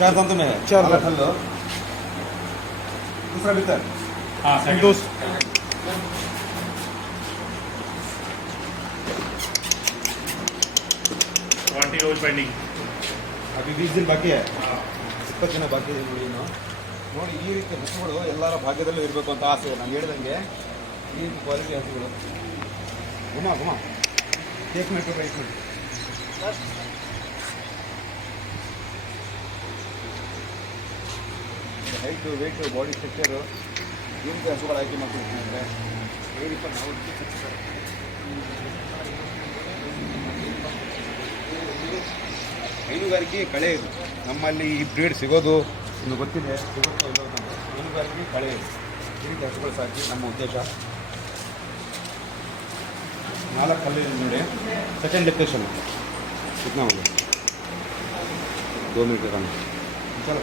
चार दांतों में है, चार दांत। हेलो दूसरा भीतर हाँ सेकंड दोस्त 20 रोज पेंडिंग अभी 20 दिन बाकी है हाँ 20 ದಿನ ಬಾಕಿ ಇದೆ ನೋಡಿ ಇನ್ನು ನೋಡಿ ಈ ರೀತಿ ಹಸುಗಳು ಎಲ್ಲರ ಭಾಗ್ಯದಲ್ಲೂ ಇರಬೇಕು ಅಂತ ಆಸೆ ನಾನು ಹೇಳಿದಂಗೆ ಈ ರೀತಿ ಕ್ವಾಲಿಟಿ ಹಸುಗಳು ಗುಮ take minute right minute height weight body structure ಈ ರೀತಿ ಹಸುಗಳು ಆಯ್ಕೆ ಮಾಡ್ತೀನಿ ಅಂದರೆ ಹೇರಿಪ್ಪ ನಾವು ಹೈನುಗಾರಿಕೆ ಕಳೆ ಇದು ನಮ್ಮಲ್ಲಿ ಈ ಬ್ರೀಡ್ ಸಿಗೋದು ಇನ್ನು ಗೊತ್ತಿದೆ ಸಿಗುತ್ತೋ ಇಲ್ಲೋ ನಮಗೆ ಹೈನುಗಾರಿಕೆ ಕಳೆ ಇದು ಈ ರೀತಿ ಹಸುಗಳು ಸಾಕಿ ನಮ್ಮ ಉದ್ದೇಶ 4 ಕಲ್ಲಿದೆ ನೋಡಿ ಸೆಕೆಂಡ್ ಲೊಕೇಶನ್ कितना हो गया 2 मिनट का काम चलो